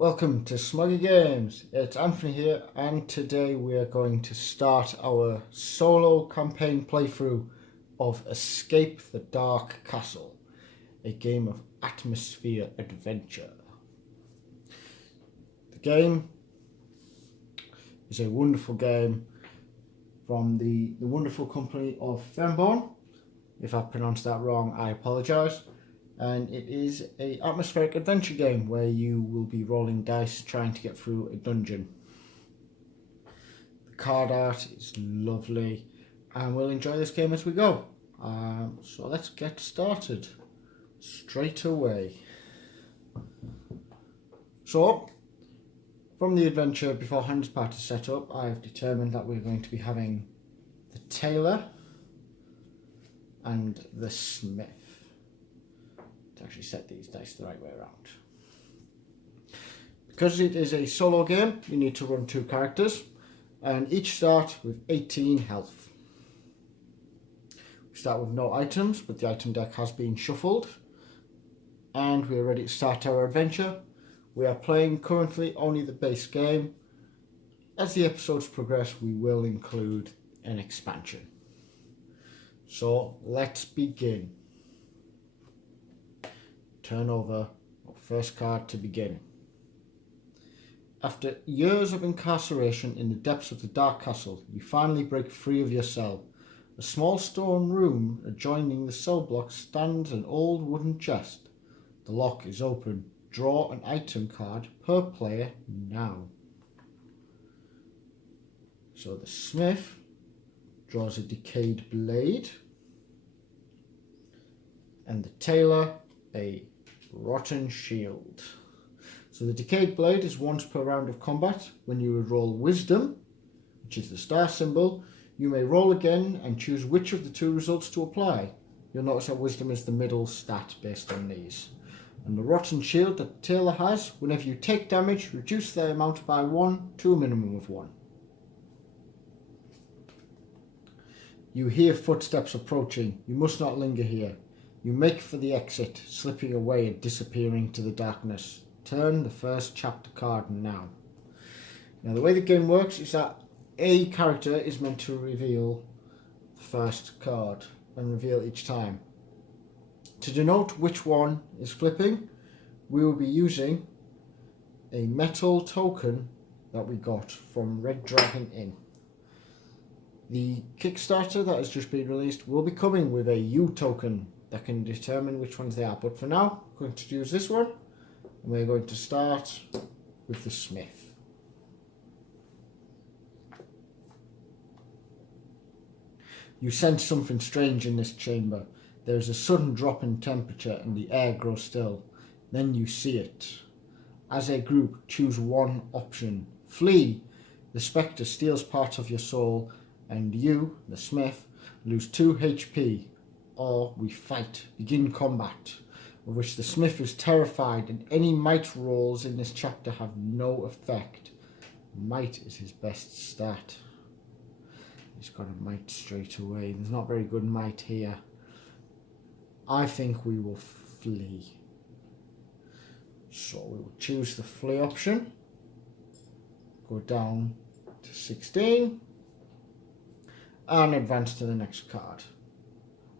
Welcome to Smoggy Games. It's Anthony here, and today we are going to start our solo campaign playthrough of Escape the Dark Castle, a game of atmosphere adventure. The game is a wonderful game from the wonderful company of Themeborne. If I pronounced that wrong, I apologise. And it is an atmospheric adventure game where you will be rolling dice trying to get through a dungeon. The card art is lovely and we'll enjoy this game as we go. So let's get started straight away. So, from the adventure beforehand, as part of setup, I have determined that we're going to be having the Tailor and the Smith. To actually set these dice the right way around. Because it is a solo game, you need to run 2 characters, and each start with 18 health. We start with no items, but the item deck has been shuffled, and we are ready to start our adventure. We are playing currently only the base game. As the episodes progress, we will include an expansion. So let's begin. Turn over our first card to begin. After years of incarceration in the depths of the Dark Castle, you finally break free of your cell. A small stone room adjoining the cell block stands an old wooden chest. The lock is open. Draw an item card per player now. So the Smith draws a decayed blade, and the Tailor a rotten shield. So the decayed blade is once per round of combat. When you would roll wisdom, which is the star symbol, you may roll again and choose which of the 2 results to apply. You'll notice that wisdom is the middle stat based on these. And the rotten shield that Tailor has, whenever you take damage, reduce their amount by 1 to a minimum of 1. You hear footsteps approaching. You must not linger here. You make for the exit, slipping away and disappearing to the darkness. Turn the first chapter card now. Now the way the game works is that a character is meant to reveal the first card and reveal each time. To denote which one is flipping, we will be using a metal token that we got from Red Dragon Inn. The Kickstarter that has just been released will be coming with a U token that can determine which ones they are. But for now, we're going to use this one, and we're going to start with the Smith. You sense something strange in this chamber. There is a sudden drop in temperature and the air grows still. Then you see it. As a group, choose one option. Flee. The spectre steals part of your soul, and you, the Smith, lose 2 HP. Or we fight, begin combat, of which the Smith is terrified, and any might rolls in this chapter have no effect. Might is his best stat. He's got a might straight away. There's not very good might here. I think we will flee. So we will choose the flee option. Go down to 16. And advance to the next card.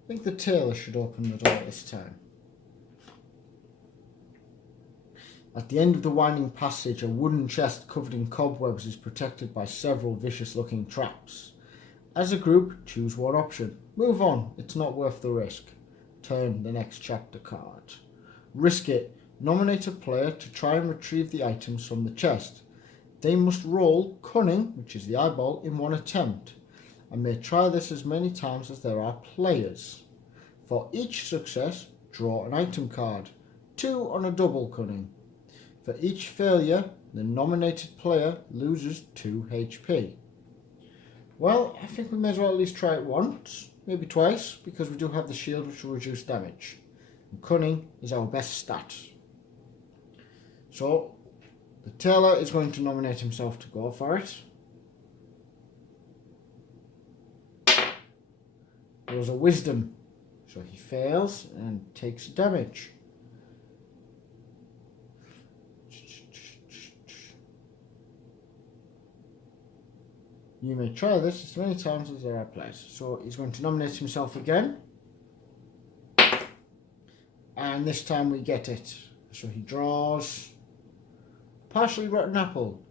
I think the Tailor should open the door this time. At the end of the winding passage, a wooden chest covered in cobwebs is protected by several vicious-looking traps. As a group, choose one option. Move on, it's not worth the risk. Turn the next chapter card. Risk it. Nominate a player to try and retrieve the items from the chest. They must roll Cunning, which is the eyeball, in one attempt, and may try this as many times as there are players. For each success, draw an item card, 2 on a double Cunning. For each failure, the nominated player loses 2 HP. Well, I think we may as well at least try it once, maybe twice, because we do have the shield which will reduce damage. And Cunning is our best stat. So, the Tailor is going to nominate himself to go for it. There was a wisdom, so he fails and takes damage. You may try this as many times as there are players. So he's going to nominate himself again. And this time we get it. So he draws partially rotten apple.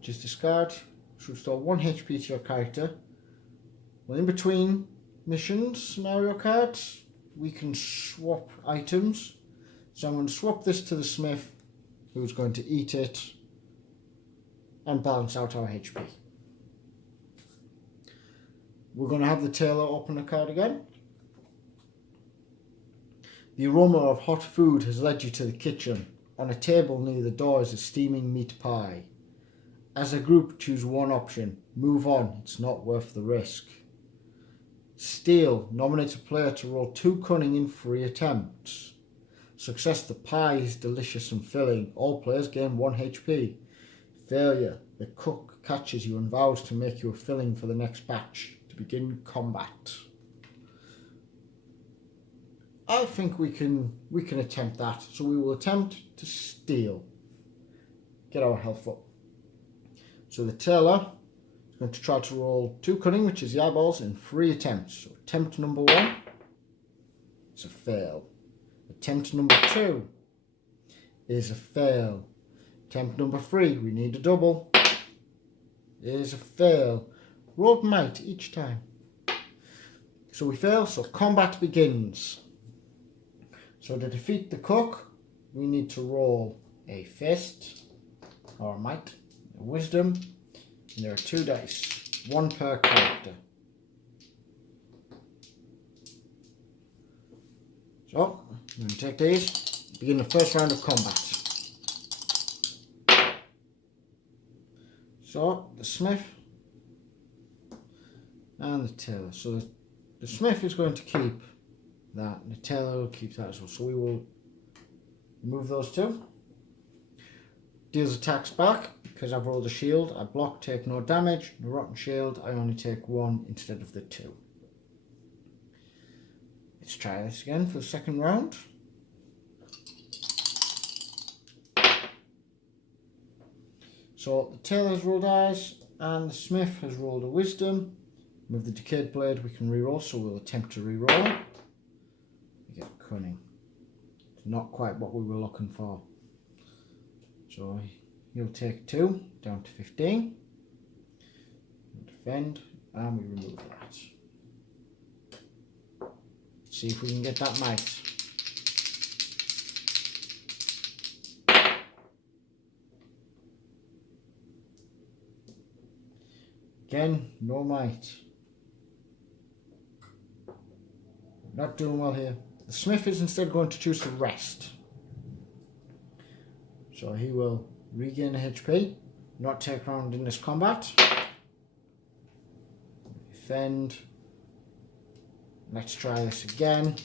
Just discard. Should restore 1 HP to your character. Well, in between missions, scenario cards, we can swap items. So I'm going to swap this to the smith, who's going to eat it and balance out our HP. We're going to have the tailor open a card again. The aroma of hot food has led you to the kitchen. On a table near the door is a steaming meat pie. As a group, choose one option. Move on, it's not worth the risk. Steal, nominate a player to roll 2 cunning in 3 attempts. Success, the pie is delicious and filling. All players gain 1 HP. Failure, the cook catches you and vows to make you a filling for the next batch. To begin combat. I think we can attempt that. So we will attempt to steal. Get our health up. So the tailor is going to try to roll 2 cunning, which is the eyeballs, in 3 attempts. So attempt number 1 is a fail. Attempt number 2 is a fail. Attempt number 3, we need a double, is a fail. Roll might each time. So we fail, so combat begins. So to defeat the cook, we need to roll a fist, or a might, a wisdom, and there are 2 dice, 1 per character. So, I'm going to take these, begin the first round of combat. So, the smith and the tailor. So the smith is going to keep that, and the tailor will keep that as well. So we will remove those 2. Deals attacks back, because I've rolled a shield. I block, take no damage. The rotten shield, I only take 1 instead of the 2. Let's try this again for the second round. So the tailor has rolled eyes, and the smith has rolled a wisdom. With the decayed blade we can reroll, so we'll attempt to reroll. We get cunning. It's not quite what we were looking for. So he'll take 2, down to 15. We'll defend, and we remove that. Let's see if we can get that might. Again, no might. Not doing well here. The smith is instead going to choose to rest. So he will regain HP, not take round in this combat. Defend. Let's try this again.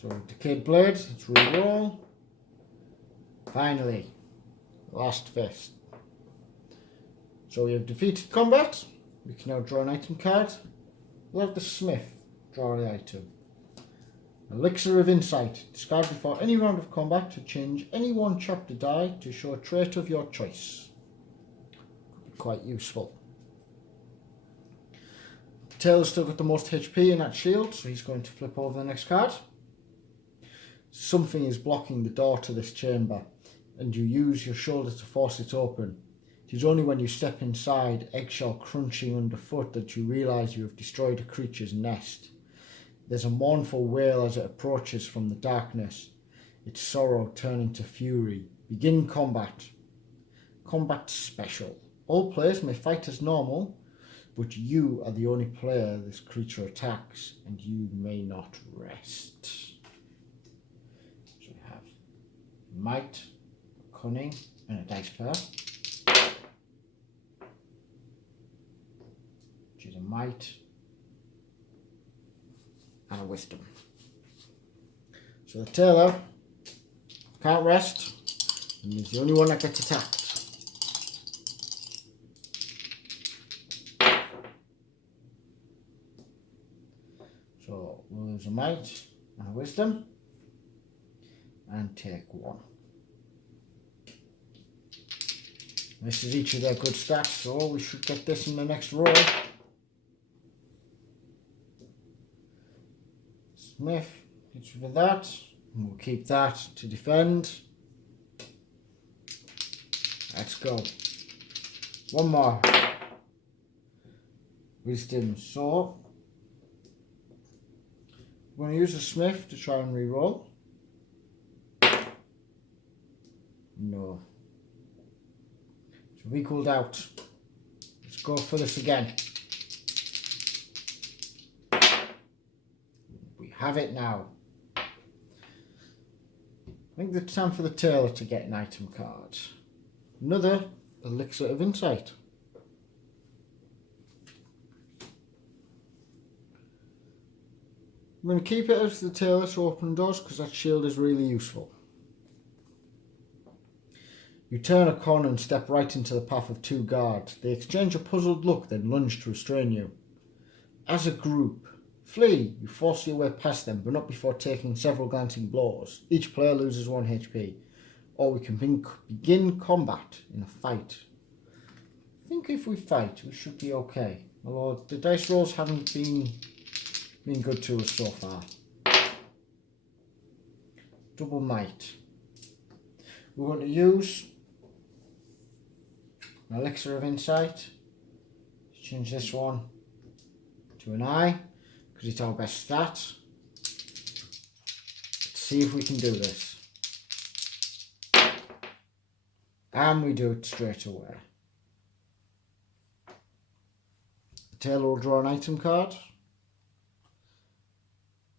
So decayed blades, let's reroll. Finally, last fist. So we have defeated combat. We can now draw an item card. We'll have the smith draw the item. Elixir of Insight. Discard before any round of combat to change any 1 chapter die to show a trait of your choice. Quite useful. The tailor's still got the most HP in that shield, so he's going to flip over the next card. Something is blocking the door to this chamber, and you use your shoulder to force it open. It is only when you step inside, eggshell crunching underfoot, that you realise you have destroyed a creature's nest. There's a mournful wail as it approaches from the darkness, its sorrow turning to fury. Begin combat. Combat special. All players may fight as normal, but you are the only player this creature attacks, and you may not rest. So we have might, cunning, and a dice pair. Which is a might and a wisdom. So the tailor can't rest, and he's the only one that gets attacked. So we'll use a might and a wisdom and take 1. This is each of their good stats, so we should get this in the next roll. Smith hits with that. And we'll keep that to defend. Let's go. One more. Wisdom. So we're going to use a Smith to try and re-roll. No. So we equaled out. Let's go for this again. We have it now. I think it's time for the Tailor to get an item card. Another Elixir of Insight. I'm going to keep it as the Tailor to open doors because that shield is really useful. You turn a corner and step right into the path of two guards. They exchange a puzzled look, then lunge to restrain you. As a group, flee. You force your way past them, but not before taking several glancing blows. Each player loses 1 HP. Or we can begin combat in a fight. I think if we fight, we should be okay. Although the dice rolls haven't been good to us so far. Double might. We're going to use an Elixir of Insight. Change this one to an eye because it's our best stat. Let's see if we can do this. And we do it straight away. The Tailor will draw an item card.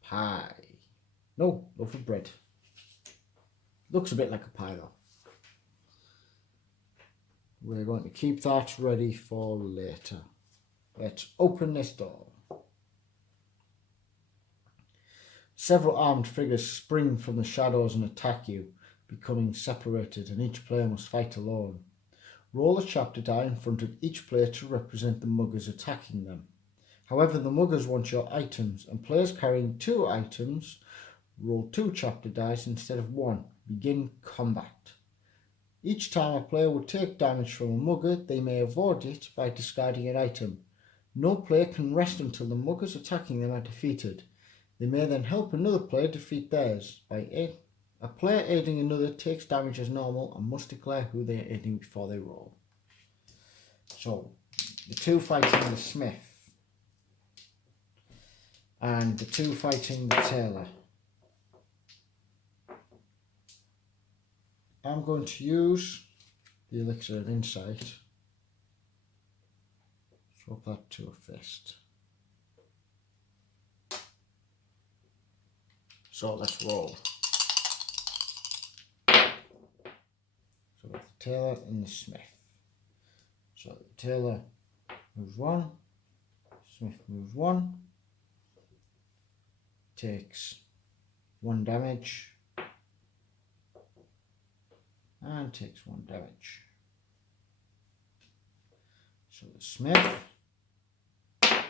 Pie. No, loaf of bread. Looks a bit like a pie though. We're going to keep that ready for later. Let's open this door. Several armed figures spring from the shadows and attack you, becoming separated, and each player must fight alone. Roll a chapter die in front of each player to represent the muggers attacking them. However, the muggers want your items, and players carrying 2 items roll 2 chapter dice instead of 1. Begin combat. Each time a player will take damage from a mugger, they may avoid it by discarding an item. No player can rest until the muggers attacking them are defeated. They may then help another player defeat theirs. A player aiding another takes damage as normal and must declare who they are aiding before they roll. So, the 2 fighting the Smith and the 2 fighting the Tailor. I'm going to use the Elixir of Insight. Swap that to a fist. So let's roll. So the Tailor and the Smith. So the Tailor moves 1, Smith moves 1, takes 1 damage, and takes 1 damage. So the Smith, the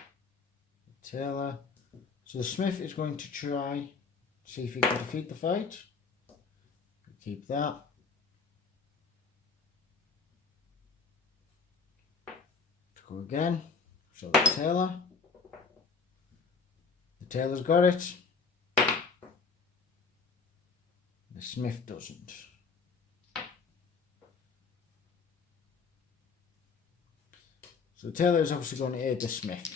Tailor. So the Smith is going to try see if he can defeat the fight. Keep that. Let's go again. So the Tailor. The Tailor's got it. The Smith doesn't. So the Tailor is obviously going to aid the Smith.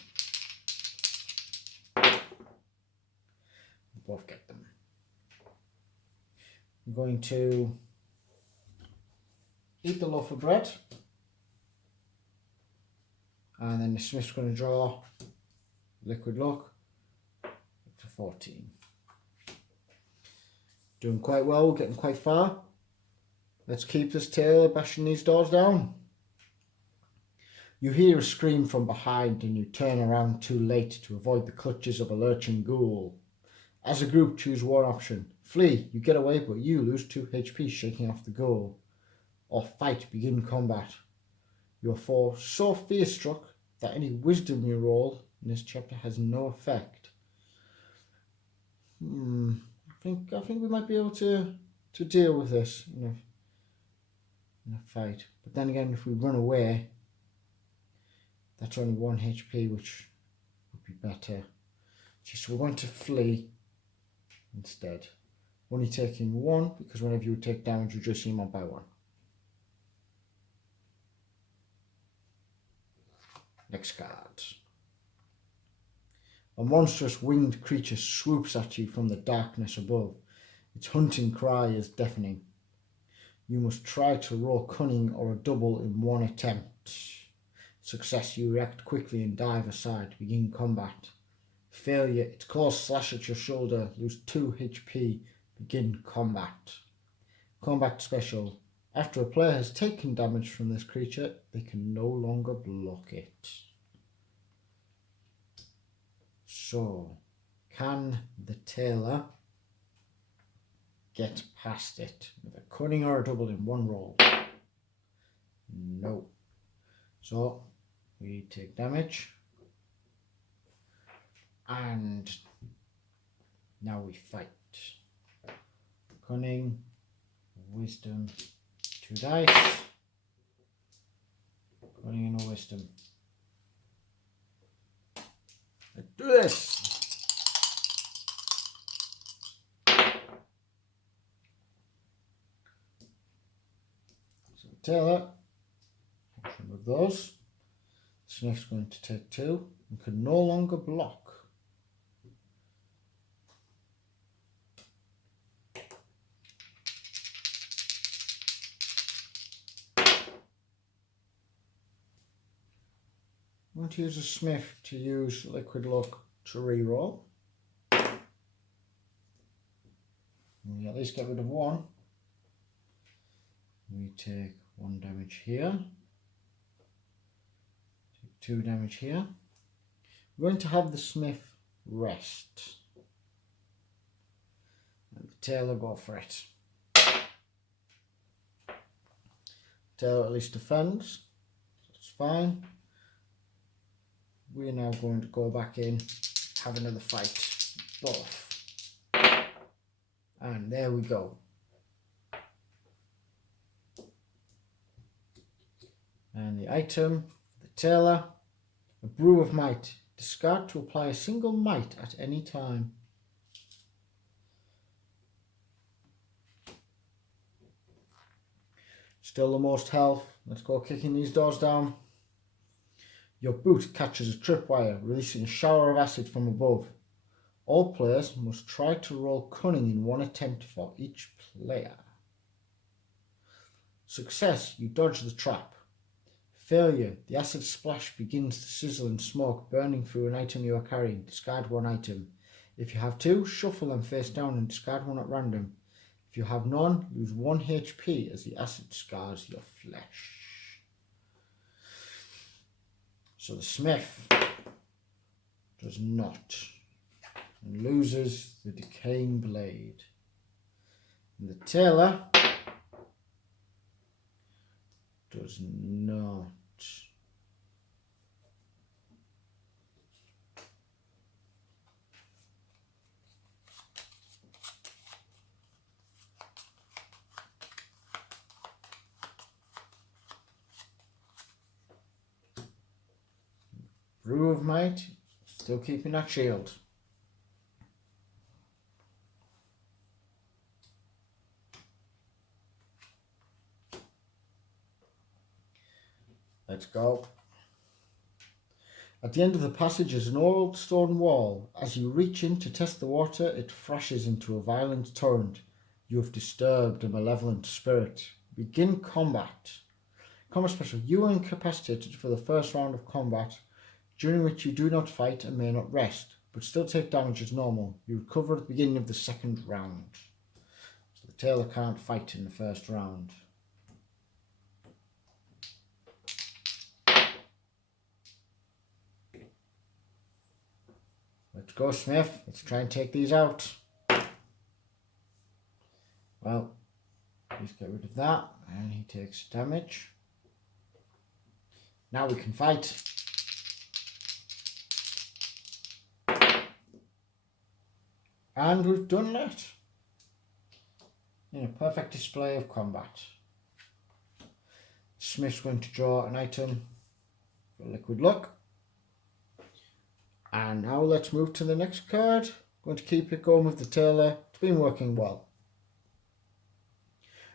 Both get them. I'm going to eat the loaf of bread, and then the Smith's going to draw Liquid Luck up to 14. Doing quite well, getting quite far. Let's keep this Tailor bashing these doors down. You hear a scream from behind and you turn around too late to avoid the clutches of a lurching ghoul. As a group, choose one option. Flee, you get away, but you lose 2 HP shaking off the ghoul. Or fight, begin combat. You are so fear-struck that any wisdom you roll in this chapter has no effect. I think we might be able to deal with this in in a fight. But then again, if we run away, that's only 1 HP, which would be better. So we're going to flee instead. Only taking 1, because whenever you take damage, reducing them by 1. Next card. A monstrous winged creature swoops at you from the darkness above. Its hunting cry is deafening. You must try to roll cunning or a double in 1 attempt. Success, you react quickly and dive aside. Begin combat. Failure, its claws slash at your shoulder. Lose 2 HP. Begin combat. Combat special. After a player has taken damage from this creature, they can no longer block it. So, can the Tailor get past it with a cunning or a double in 1 roll? No. So, we take damage. And now we fight. Cunning, wisdom, 2 dice. Cunning and a wisdom. Let's do this. So Tailor, remove those. Smith's going to take 2 and can no longer block. I'm going to use a Smith to use Liquid Luck to reroll. We at least get rid of 1. We take 1 damage here. Take 2 damage here. We're going to have the Smith rest. And the Tailor go for it. Tailor at least defends. That's fine. We're now going to go back in, have another fight. Both. And there we go. And the item, the Tailor, a Brew of Might. Discard to apply a single might at any time. Still the most health. Let's go kicking these doors down. Your boot catches a tripwire, releasing a shower of acid from above. All players must try to roll cunning in 1 attempt for each player. Success, you dodge the trap. Failure, the acid splash begins to sizzle and smoke, burning through an item you are carrying. Discard 1 item. If you have 2, shuffle them face down and discard 1 at random. If you have none, lose 1 HP as the acid scars your flesh. So the Smith does not, and loses the decaying blade. And the Tailor does not. Brew of Might, still keeping that shield. Let's go. At the end of the passage is an old stone wall. As you reach in to test the water, it thrashes into a violent torrent. You have disturbed a malevolent spirit. Begin combat. Combat special. You are incapacitated for the first round of combat, during which you do not fight and may not rest, but still take damage as normal. You recover at the beginning of the 2nd round. So the Tailor can't fight in the 1st round. Let's go, Smith. Let's try and take these out. Well, please get rid of that. And he takes damage. Now we can fight. And we've done it in a perfect display of combat. Smith's going to draw an item for Liquid Luck. And now let's move to the next card. Going to keep it going with the Tailor. It's been working well.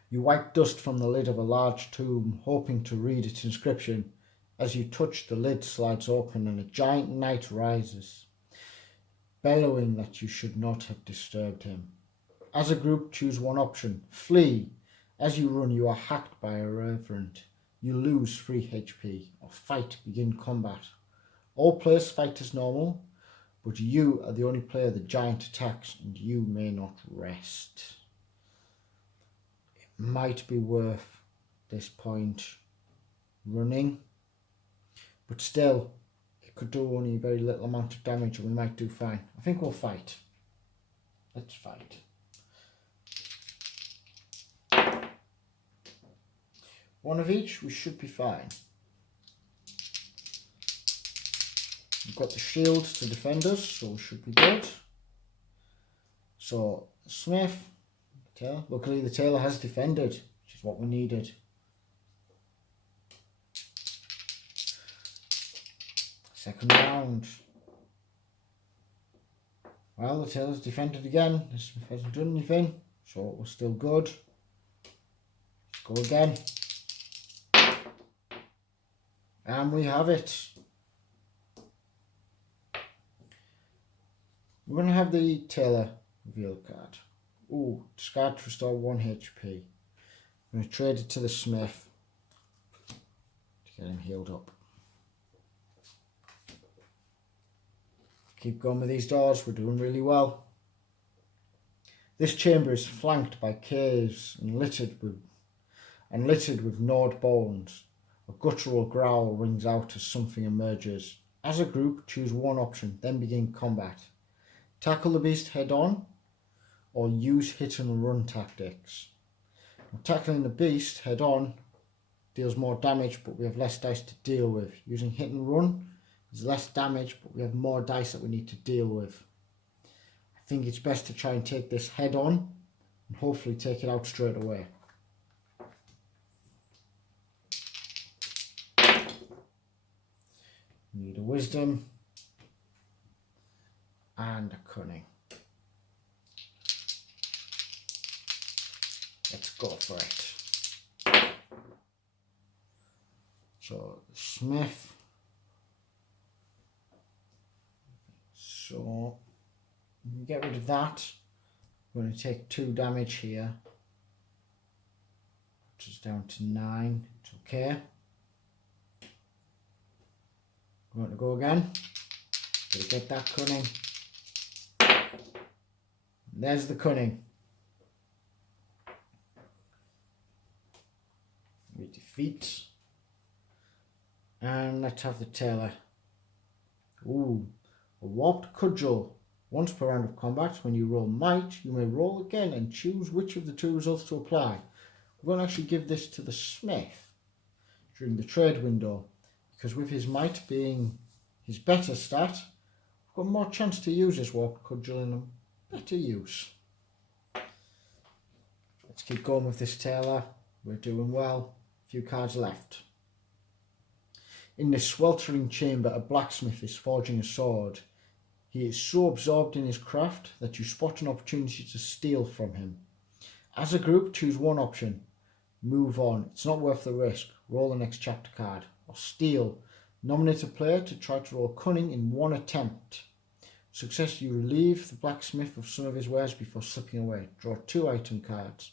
You wipe dust from the lid of a large tomb, hoping to read its inscription. As you touch, the lid slides open and a giant knight rises, bellowing that you should not have disturbed him. As a group, choose one option. Flee. As you run, you are hacked by a reverend. You lose 3 HP. Or fight. Begin combat. All players fight as normal, but you are the only player the giant attacks and you may not rest. It might be worth this point running, but still it could do only a very little amount of damage and we might do fine. I think we'll fight. Let's fight. One of each, we should be fine. We've got the shield to defend us, so we should be good. So, Smith, Tailor. Luckily the Tailor has defended, which is what we needed. Second round. Well, the Tailor's defended again. The Smith hasn't done anything, so we're still good. Let's go again. And we have it. We're going to have the Tailor reveal card. Ooh, discard to restore 1 HP. I'm going to trade it to the Smith to get him healed up. Keep going with these doors, we're doing really well. This chamber is flanked by caves and littered with gnawed bones. A guttural growl rings out as something emerges. As a group, choose one option, then begin combat. Tackle the beast head on, or use hit and run tactics. Now, tackling the beast head on deals more damage, but we have less dice to deal with. Using hit and run is less damage, but we have more dice that we need to deal with. I think it's best to try and take this head on and hopefully take it out straight away. Need a wisdom and a cunning. Let's go for it. So, Smith. So, we get rid of that. We're going to take 2 damage here, which is down to 9. It's okay. We're going to go again. Gotta get that cunning. There's the cunning. We defeat. And let's have the Tailor. Ooh, a warped cudgel. Once per round of combat, when you roll might, you may roll again and choose which of the 2 results to apply. We're going to actually give this to the Smith during the trade window, because with his might being his better stat, we've got more chance to use this warped cudgel in a better use. Let's keep going with this Tailor. We're doing well. A few cards left. In this sweltering chamber, a blacksmith is forging a sword. He is so absorbed in his craft that you spot an opportunity to steal from him. As a group, choose one option. Move on. It's not worth the risk. Roll the next chapter card. Or steal. Nominate a player to try to roll cunning in 1 attempt. Success, you relieve the blacksmith of some of his wares before slipping away. Draw 2 item cards.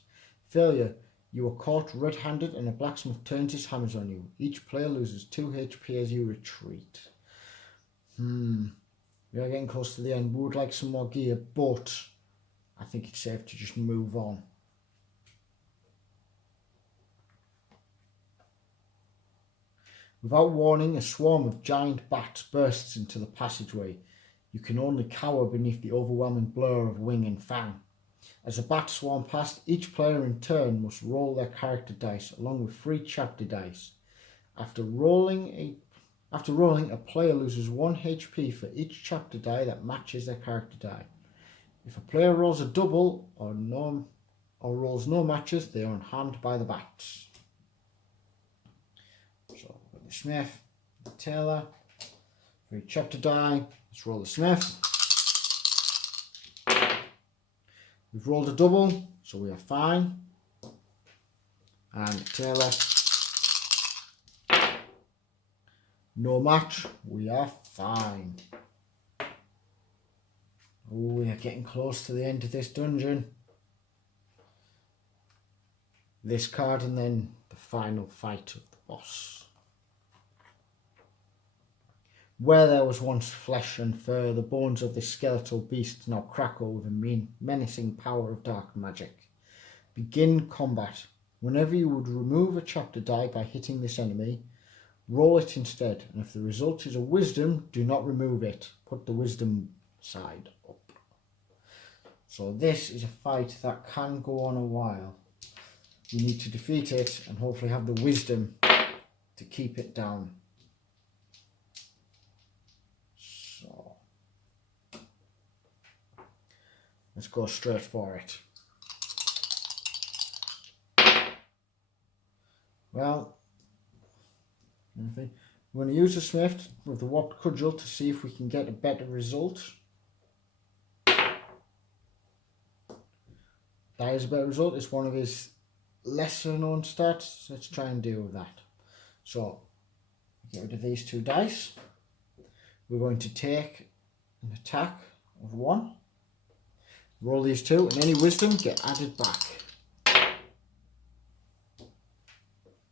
Failure, you are caught red-handed and a blacksmith turns his hammers on you. Each player loses 2 HP as you retreat. We are getting close to the end. We would like some more gear, but I think it's safe to just move on. Without warning, a swarm of giant bats bursts into the passageway. You can only cower beneath the overwhelming blur of wing and fang. As the bats swarm past, each player in turn must roll their character dice along with 3 chapter dice. After rolling, a player loses 1 HP for each chapter die that matches their character die. If a player rolls a double or rolls no matches, they are unharmed by the bats. Smith, the Tailor. For each chapter die, let's roll the Smith. We've rolled a double, so we are fine. And the Tailor. No match, we are fine. Oh, we are getting close to the end of this dungeon. This card and then the final fight of the boss. Where there was once flesh and fur, the bones of this skeletal beast now crackle with a menacing power of dark magic. Begin combat. Whenever you would remove a chapter die by hitting this enemy, roll it instead, and if the result is a wisdom, do not remove it. Put the wisdom side up. So this is a fight that can go on a while. You need to defeat it and hopefully have the wisdom to keep it down. So let's go straight for it. Well, we're going to use the Smith with the warped cudgel to see if we can get a better result. That is a better result. It's one of his lesser known stats. Let's try and deal with that. So, get rid of these two dice. We're going to take an attack of 1. Roll these 2 and any wisdom get added back.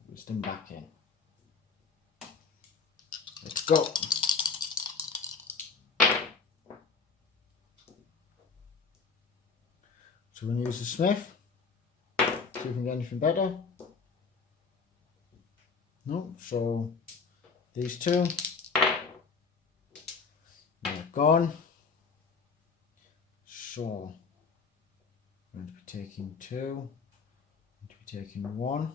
Wisdom back in. Let's go. So we're going to use the Smith. See if we can get anything better. No, so these 2. They're gone. So I'm going to be taking 2. I'm going to be taking 1.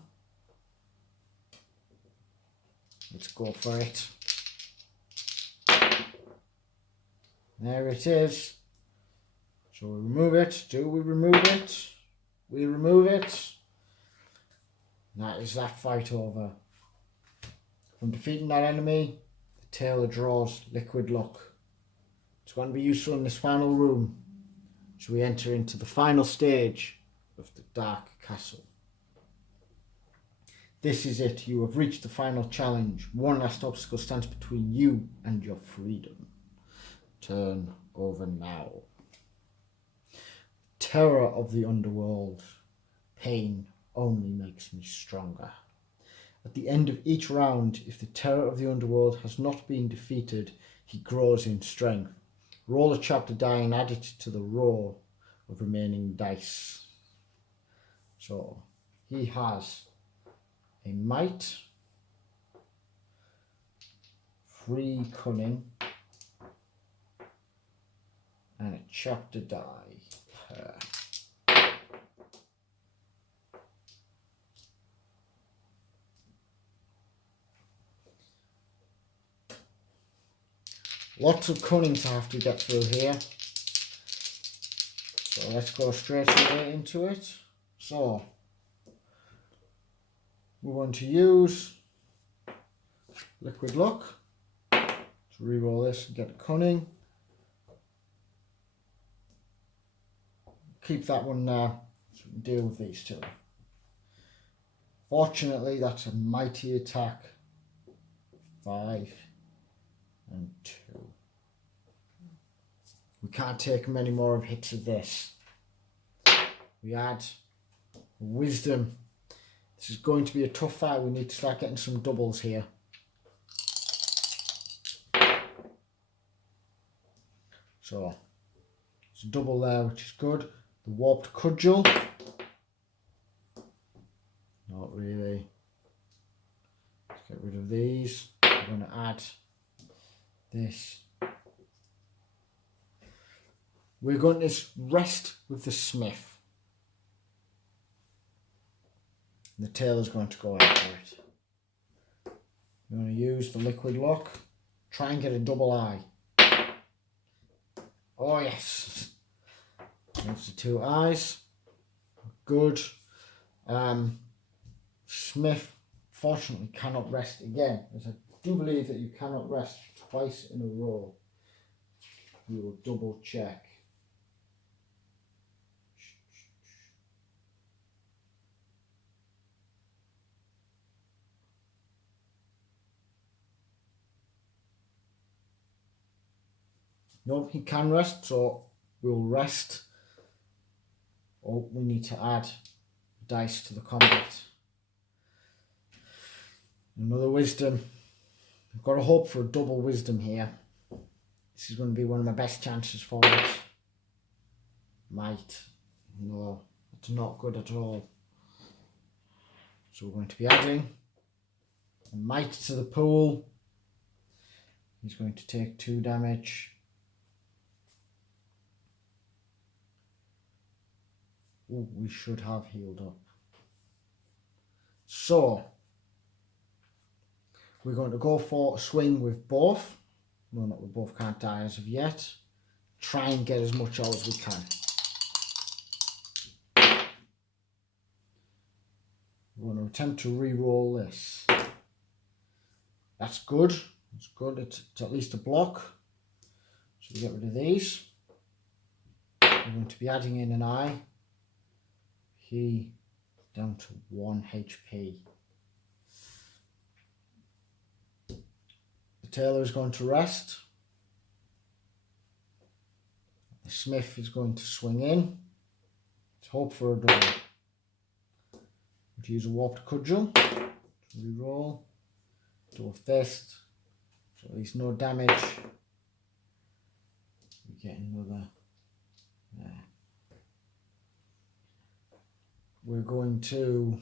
Let's go for it. There it is. So we remove it. Do we remove it? We remove it. That is that fight over. From defeating that enemy, the Tailor draws Liquid Luck. It's going to be useful in this final room. So we enter into the final stage of the Dark Castle. This is it. You have reached the final challenge. One last obstacle stands between you and your freedom. Turn over now. Terror of the underworld. Pain only makes me stronger. At the end of each round, if the terror of the underworld has not been defeated, he grows in strength. Roll a chapter die and add it to the row of remaining dice. So he has a might, 3 cunning, and a chapter die per. Lots of cunning to have to get through here. So let's go straight away into it. So we want to use Liquid Luck to reroll this and get a cunning. Keep that one there so we can deal with these 2. Fortunately, that's a mighty attack. 5 and 2. We can't take many more of hits of this. We add wisdom. This is going to be a tough fight. We need to start getting some doubles here. So it's a double there, which is good. The warped cudgel. Not really. Let's get rid of these. We're going to add this. We're going to rest with the Smith. The Tailor's going to go out for it. We're going to use the Liquid Luck. Try and get a double eye. Oh yes. There's the 2 eyes. Good. Smith Fortunately, cannot rest again, as I do believe that you cannot rest twice in a row. We will double check. No, he can rest, so we'll rest. Oh, we need to add dice to the combat. Another wisdom. I've got to hope for a double wisdom here. This is going to be one of my best chances for it. Might. No, it's not good at all. So we're going to be adding a might to the pool. He's going to take 2 damage. Oh, we should have healed up. So we're going to go for a swing with both. No, not we both can't die as of yet. Try and get as much out as we can. We're going to attempt to re-roll this. That's good. It's good. It's at least a block. So we get rid of these. We're going to be adding in an eye. He down to 1 HP. The Tailor is going to rest. The Smith is going to swing in. Let's hope for a double. We'll use a warped cudgel. Reroll. Do a fist. So at least no damage. We get another. There. We're going to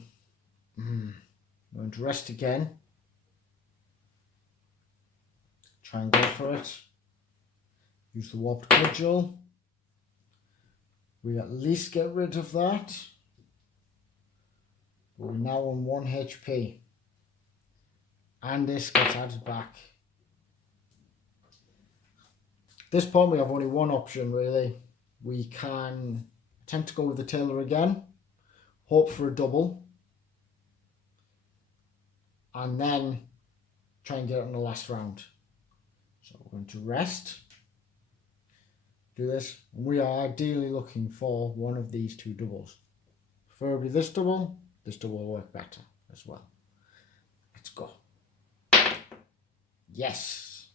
rest again. Try and go for it. Use the warped cudgel. We at least get rid of that. We're now on 1 HP. And this gets added back. At this point we have only one option really. We can attempt to go with the Tailor again. Hope for a double. And then try and get it in the last round. So we're going to rest. Do this. And we are ideally looking for one of these 2 doubles. Preferably this double. This double will work better as well. Let's go. Yes.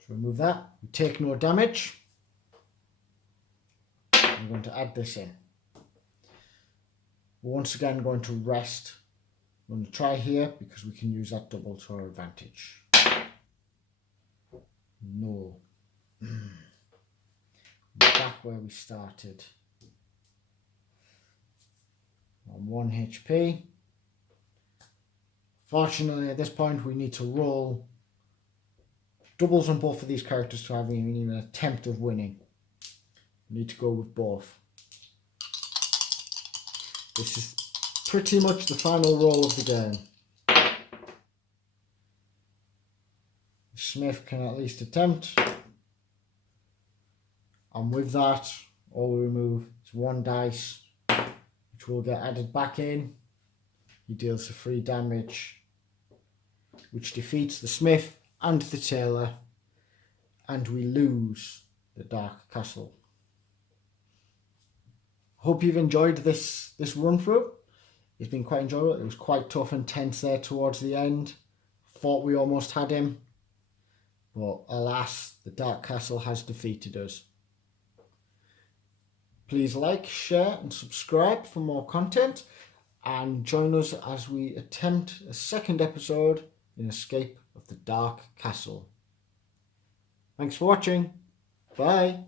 So remove that. We take no damage. I'm going to add this in. We're once again going to rest. We're going to try here because we can use that double to our advantage. No. Back where we started. On 1 HP. Fortunately, at this point, we need to roll doubles on both of these characters to have even an attempt of winning. We need to go with both. This is pretty much the final roll of the game. Smith can at least attempt. And with that, all we remove is 1 dice, which will get added back in. He deals the 3 damage, which defeats the Smith and the Tailor, and we lose the Dark Castle. Hope you've enjoyed this run through. It's been quite enjoyable. It was quite tough and tense there towards the end. Thought we almost had him, but alas, the Dark Castle has defeated us. Please like, share and subscribe for more content, and join us as we attempt a second episode in Escape of the Dark Castle. Thanks for watching. Bye.